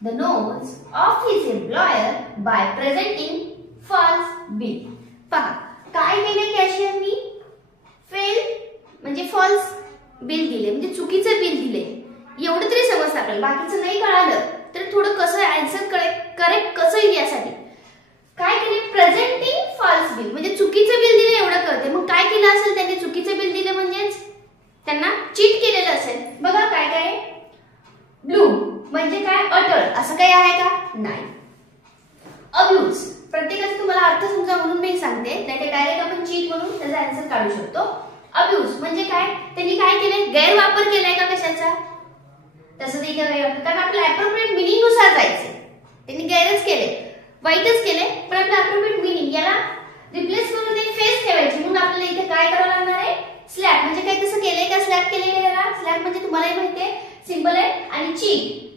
the nose of his employer by presenting false bill. पहा काय केले कॅशियरनी? फेल म्हणजे फॉल्स बिल दिले, म्हणजे चुकीचे बिल दिले. एवढं तरी समजतं आपल्याला, बाकीचं नाही कळालं तर थोडं कसं आन्सर करेक्ट कसं येईल यासाठी काय केले? प्रेझेंटिंग फॉल्स बिल म्हणजे चुकीचं बिल दिलं एवढं कळते. मग काय केलं असेल त्यांनी? चुकीचं बिल दिलं म्हणजेच त्यांना चीट केलेलं असेल. बघा काय काय ब्लूम म्हणजे काय? अटळ. असं काही आहे का? नाही. अब्यूज प्रत्येकाचा तुम्हाला अर्थ समजा म्हणून मी सांगते, नाही डायरेक्ट आपण चीट म्हणून त्याचा आन्सर काढू शकतो. अब्यूज म्हणजे काय? त्यांनी काय केले? गैरवापर केलाय का कशाचा? तसं नाही का गैरवापर, कारण आपल्या अप्रोप्रिएट मिनिंग नुसार जायचं. त्यांनी गैरच केले, वाईटच केले, पण आपल्या अप्रोप्रिएट मिनिंग याला रिप्लेस करून एक फेस ठेवायची. म्हणून आपल्याला इथे काय करावं लागणार आहे? स्लॅप म्हणजे काय? तसं केलंय का? स्लॅप केलंय का? याला स्लॅप म्हणजे तुम्हालाही माहिती आहे सिंपल आहे. आणि चीट